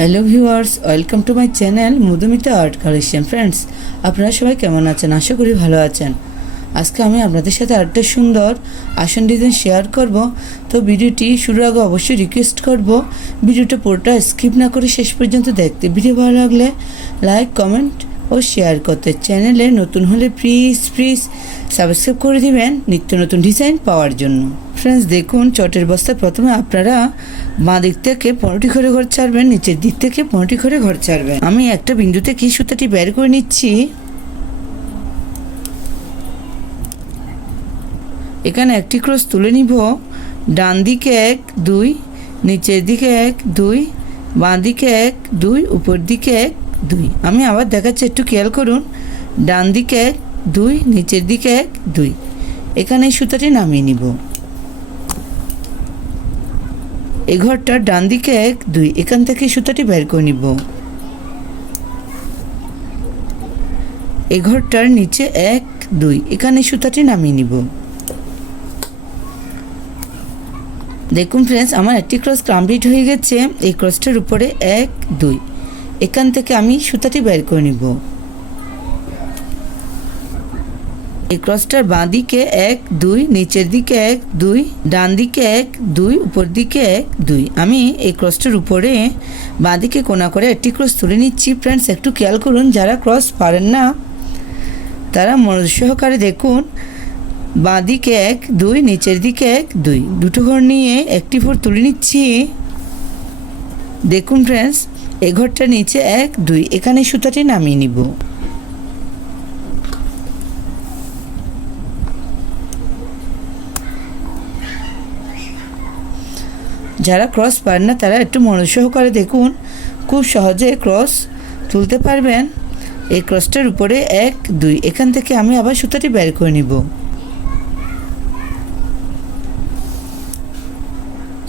Hello viewers welcome to my channel Madhumita art collection friends আপনারা সবাই কেমন আছেন? আশা করি ভালো আছেন। আজকে আমি আপনাদের সাথে আরেকটা সুন্দর আসন ডিজাইন শেয়ার করব। তো ভিডিওটি শুরুর আগে অবশ্যই রিকোয়েস্ট করব। ভিডিওটা পুরোটা স্কিপ না করে শেষ পর্যন্ত দেখতে ভিডিও ভালো লাগলে লাইক কমেন্ট ও শেয়ার করতে। চ্যানেলে নতুন হলে প্লিজ প্লিজ সাবস্ক্রাইব করে দিবেন। নিত্য নতুন ডিজাইন পাওয়ার জন্য। ফ্রেন্ডস দেখুন, চটের বস্তা প্রথমে আপনারা বাঁ দিক থেকে পনেরোটি ঘরে ঘর ছাড়বেন, নিচের দিক থেকে পনেরোটি ঘরে ঘর ছাড়বেন। আমি একটা বিন্দুতে কি সুতাটি বের করে নিচ্ছি? এখানে একটি ক্রস তুলে নিব। ডান দিকে এক, দুই, নিচের দিকে এক, দুই, বাঁ দিকে এক, দুই, উপর দিকে এক, দুই। আমি আবার দেখাচ্ছি, একটু খেয়াল করুন। ডান দিকে এক, দুই, নিচের দিকে এক, দুই। এখানে সুতাটি নামিয়ে নিব। এই ঘরটার ডান দিকে এক, দুই, এখান থেকে সুতাটি বের করে নিব। এ ঘরটার নিচে এক, দুই, এখানে সুতাটি নামিয়ে নিব। দেখুন ফ্রেন্ডস আমার একটি ক্রস কমপ্লিট হয়ে গেছে। এই ক্রসটার উপরে এক, দুই, এখান থেকে আমি সুতাটি বের করে নিব। এই ক্রসটার বাঁ দিকে এক, দুই, নিচের দিকে এক, দুই, ডান দিকে এক, দুই, উপর দিকে এক, দুই। আমি এই ক্রসটার উপরে বাঁ দিকে কোনা করে একটি ক্রস তুলে নিচ্ছি। ফ্রেন্ডস, একটু খেয়াল করুন, যারা ক্রস পারেন না, তারা মনোযোগ সহকারে দেখুন। বাঁ দিকে এক, দুই, নিচের দিকে এক, দুই। দুটো ঘর নিয়ে একটি ফোর তুলে নিচ্ছি। দেখুন, ফ্রেন্ডস, এ ঘরটা নিচে এক, দুই। এখানে সুতাটি নামিয়ে নিব। যারা ক্রস পারেন না, তারা একটু মনোযোগ করে দেখুন। খুব সহজে ক্রস তুলতে পারবেন। এই ক্রসটার উপরে এক, দুই, এখান থেকে আমি আবার সুতাটি বের করে নিব।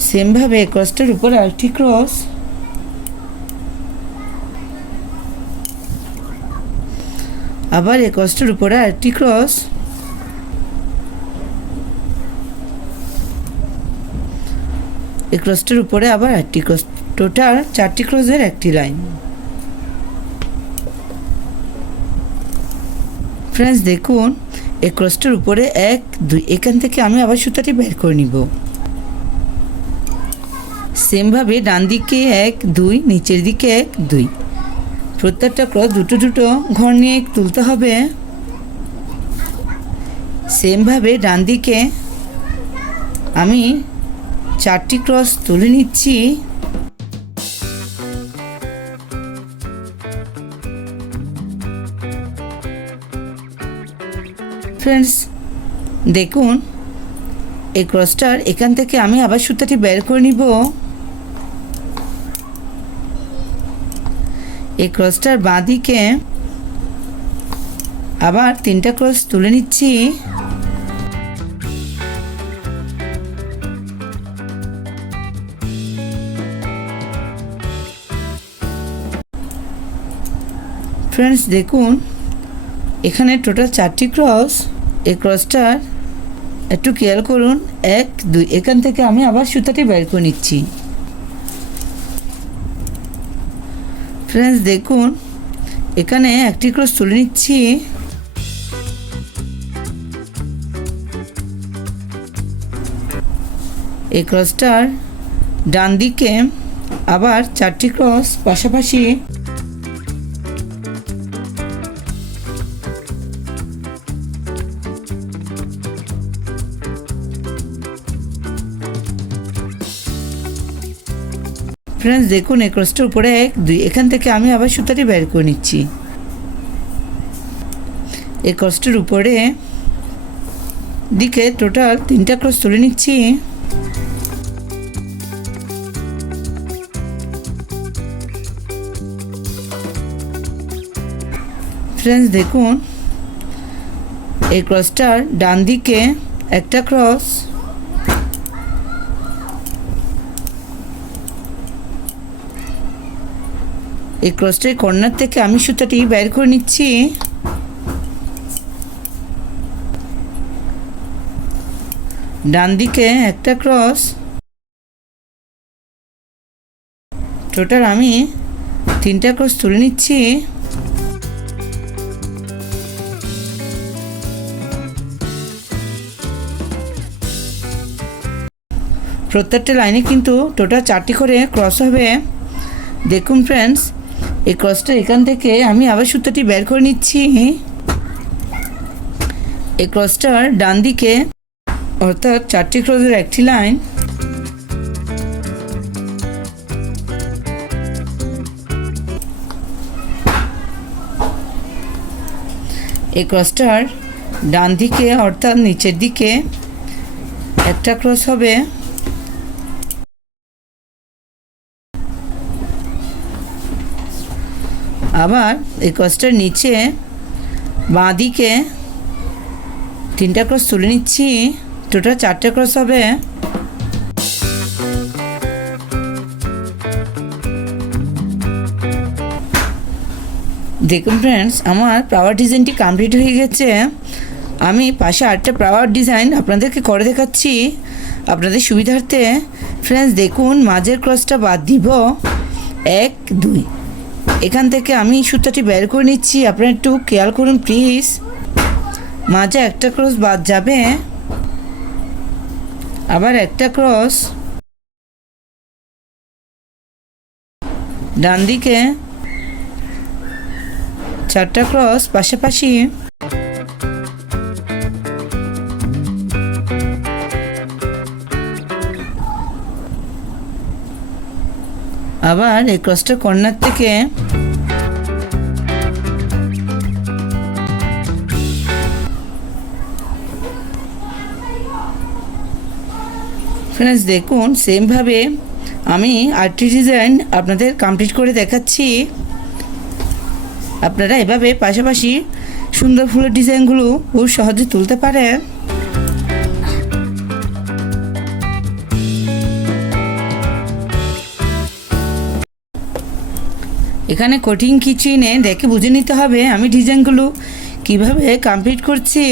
সেমভাবে ক্রসটার উপর আরেকটি ক্রস আবার এই ক্রসটার উপরে আরেকটি ক্রস এই ক্রসটার উপরে আবার একটি ক্রস টোটাল চারটি ক্রসের একটি লাইন। ফ্রেন্ডস, দেখুন এই ক্রসটার উপরে এক, দুই, এখান থেকে আমি আবার সুতাটি বের করে নিব। সেমভাবে ডান দিকে এক, দুই, নিচের দিকে এক, দুই। প্রত্যেকটা ক্রস দুটো দুটো ঘর নিয়ে তুলতে হবে। সেমভাবে ডান দিকে আমি চারটি ক্রস তুলে নিচ্ছি। ফ্রেন্ডস দেখুন, এই ক্রসটার এখান থেকে আমি আবার সুতাটি বের করে নিব। এই ক্রসটার বাঁ দিকে আবার তিনটা ক্রস তুলে নিচ্ছি। ফ্রেন্ডস দেখুন, এখানে টোটাল চারটি ক্রস এই ক্রসটার একটু খেয়াল করুন, এক, দুই, এখান থেকে আমি আবার সুতাটি বের করে নিচ্ছি। ফ্রেন্ডস দেখুন, এখানে একটি ক্রস তুলে নিচ্ছি। এই ক্রসটার ডান দিকে আবার চারটি ক্রস পাশাপাশি ফ্রেন্ডস দেখুন, এই ক্রসটার উপরে এক, দুই, এখান থেকে আমি আবার সুতাটি বের করে নিচ্ছি। এই ক্রসটার উপরে দিকে টোটাল তিনটা ক্রস তুলে নিচ্ছি। ফ্রেন্ডস দেখুন, এই ক্রসটার ডান দিকে একটা ক্রস এই ক্রসটার কর্নার থেকে আমি সুতাটি বের করে নিচ্ছি। ডান দিকে একটা ক্রস। টোটাল আমি তিনটা ক্রস তুলে নিচ্ছি। প্রত্যেকটা লাইনে কিন্তু টোটাল চারটি করে ক্রস হবে। দেখুন ফ্রেন্ডস এই ক্রসটা এখান থেকে আমি আবার সুতোটি বের করে নিচ্ছি এই ক্রসটার ডান দিকে, অর্থাৎ চারটি ক্রসের একটি লাইন এই ক্রসটার ডান দিকে, অর্থাৎ নিচের দিকে, একটা ক্রস হবে। আবার এই ক্রসটার নিচে বাঁ দিকে তিনটা ক্রস তুলে নিচ্ছি। টোটাল চারটে ক্রস হবে। দেখুন ফ্রেন্ডস আমার পাওয়ার ডিজাইনটি কমপ্লিট হয়ে গেছে। আমি পাশে আটটা পাওয়ার ডিজাইন আপনাদেরকে করে দেখাচ্ছি। আপনাদের সুবিধার্থে ফ্রেন্ডস দেখুন, মাঝের ক্রসটা বাদ দিব। এক, দুই। এখান থেকে আমি সুতাটি বের করে নিচ্ছি। আপনারা একটু খেয়াল করুন প্লিজ মাঝে একটা ক্রস বাদ যাবে। আবার একটা ক্রস ডান দিকে চারটা ক্রস পাশাপাশি আবার এই ক্রসটা কর্নার থেকে ফ্রেন্ডস দেখুন সেমভাবে আমি আর্টি ডিজাইন আপনাদের কমপ্লিট করে দেখাচ্ছি। আপনারা এভাবে পাশাপাশি সুন্দর ফুলের ডিজাইনগুলো খুব সহজে তুলতে পারেন। এখানে কঠিন কিচেনে দেখে বুঝে নিতে হবে আমি ডিজাইনগুলো কীভাবে কমপ্লিট করছি।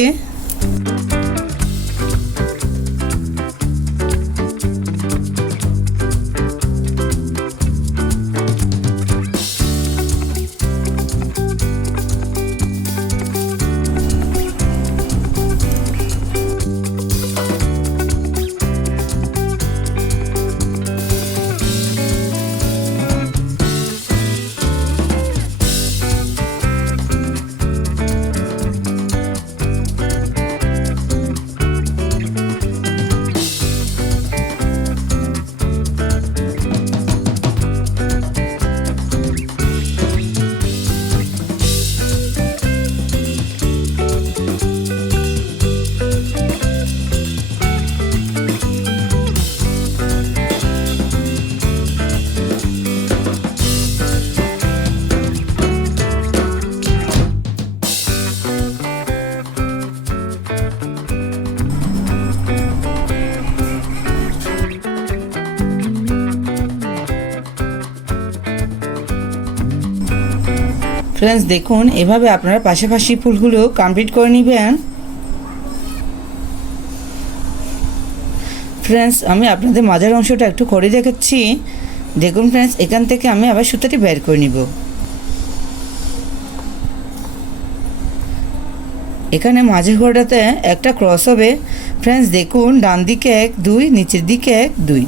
ফ্রেন্ডস দেখুন, এভাবে আপনারা পাশাপাশি ফুলগুলো কমপ্লিট করে নেবেন। ফ্রেন্ডস আমি আপনাদের মাঝের অংশটা একটু করে দেখাচ্ছি। দেখুন ফ্রেন্ডস এখান থেকে আমি আবার সুতাটি বের করে নিব। এখানে মাঝের ঘরটাতে একটা ক্রস হবে। ফ্রেন্ডস দেখুন, ডান দিকে এক, দুই, নিচের দিকে এক, দুই।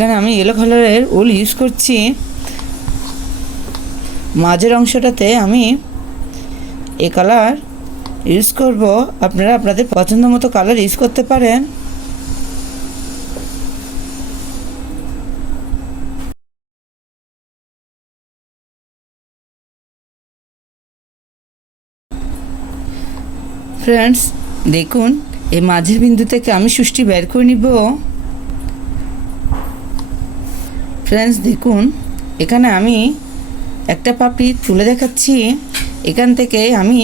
এখানে আমি ইয়েলো কালারের উল ইউজ করছি। মাঝের অংশটাতে আমি এ কালার ইউজ করব। আপনারা আপনাদের পছন্দ মতো কালার ইউজ করতে পারেন। ফ্রেন্ডস দেখুন, এই মাঝের বিন্দু থেকে আমি সুষ্টি বের করে নিব। ফ্রেন্ডস দেখুন, এখানে আমি একটা পাপড়ি তুলে দেখাচ্ছি। এখান থেকে আমি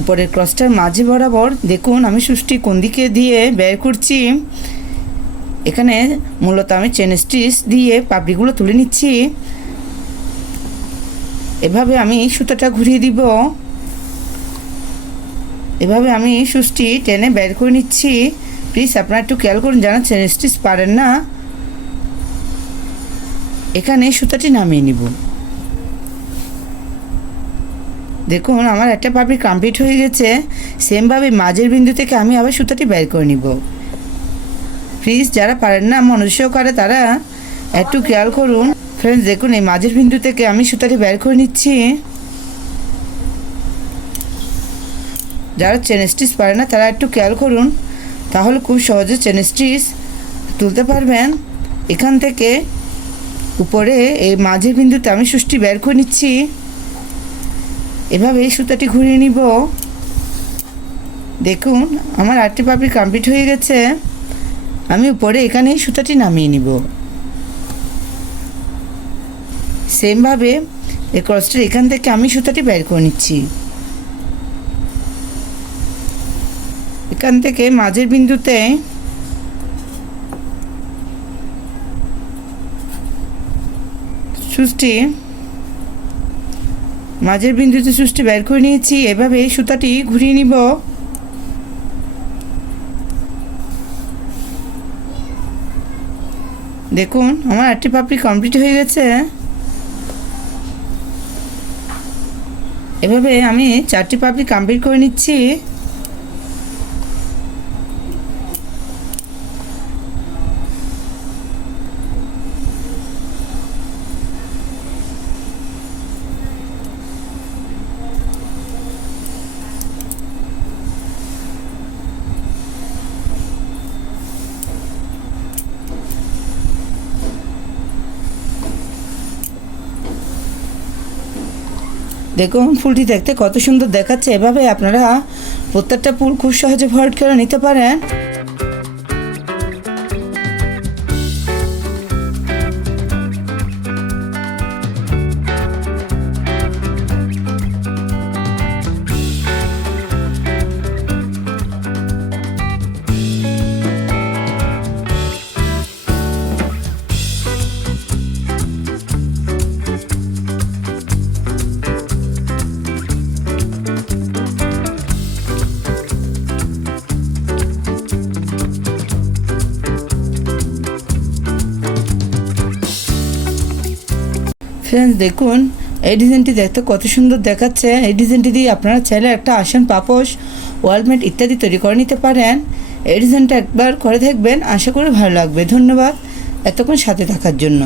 উপরের ক্রসটার মাঝে বরাবর, দেখুন, আমি সুষ্টি কোন দিকে দিয়ে বের করছি। এখানে মূলত আমি চেন স্টিচ দিয়ে পাপড়িগুলো তুলে নিচ্ছি। এভাবে আমি সুতোটা ঘুরিয়ে দিব। এভাবে আমি সুষ্টি টেনে বের করে নিচ্ছি। প্লিজ আপনারা একটু খেয়াল করুন, যারা চেন স্টিচ পারেন না এখানে সুতাটি নামিয়ে নিব। দেখুন, আমার একটা পাপড়ি কমপ্লিট হয়ে গেছে। সেমভাবে মাঝের বিন্দু থেকে আমি আবার সুতাটি বের করে নিব। প্লিজ যারা পারেন না মনুষ্য করে তারা একটু খেয়াল করুন। ফ্রেন্ডস দেখুন, এই মাঝের বিন্দু থেকে আমি সুতাটি বের করে নিচ্ছি। যারা চেন স্টিচ পারে না, তারা একটু খেয়াল করুন। তাহলে খুব সহজে চেন স্টিচ তুলতে পারবেন। এখান থেকে উপরে এই মাঝের বিন্দুতে আমি সুষ্টি বের করে নিচ্ছি। এভাবে সুতাটি ঘুরিয়ে নিব। দেখুন, আমার আটটি পাপড়ি কমপ্লিট হয়ে গেছে। আমি উপরে এখানে সুতাটি নামিয়ে নিব। সেমভাবে এই ক্রসটির এখান থেকে আমি সুতাটি বের করে নিচ্ছি। এখান থেকে মাঝের বিন্দুতে সুচটি মাঝের বিন্দুতে সুচটি বের করে নিয়েছি। এভাবে সুতাটি ঘুরিয়ে নিব। দেখুন, আমার আটটি পাপড়ি কমপ্লিট হয়ে গেছে। এভাবে আমি চারটি পাপড়ি কমপ্লিট করে নিচ্ছি। দেখুন, ফুলটি দেখতে কত সুন্দর দেখাচ্ছে। এভাবে আপনারা প্রত্যেকটা ফুল খুব সহজে ভরাট করে নিতে পারেন। ফ্রেন্ডস দেখুন, এই ডিজাইনটি দেখতে কত সুন্দর দেখাচ্ছে। এই ডিজাইনটি দিয়ে আপনারা চাইলে একটা আসন, পাপোশ ওয়ালমেট ইত্যাদি তৈরি করে নিতে পারেন। এই ডিজাইনটা একবার করে দেখবেন। আশা করি ভালো লাগবে। ধন্যবাদ। এতক্ষণ সাথে থাকার জন্য।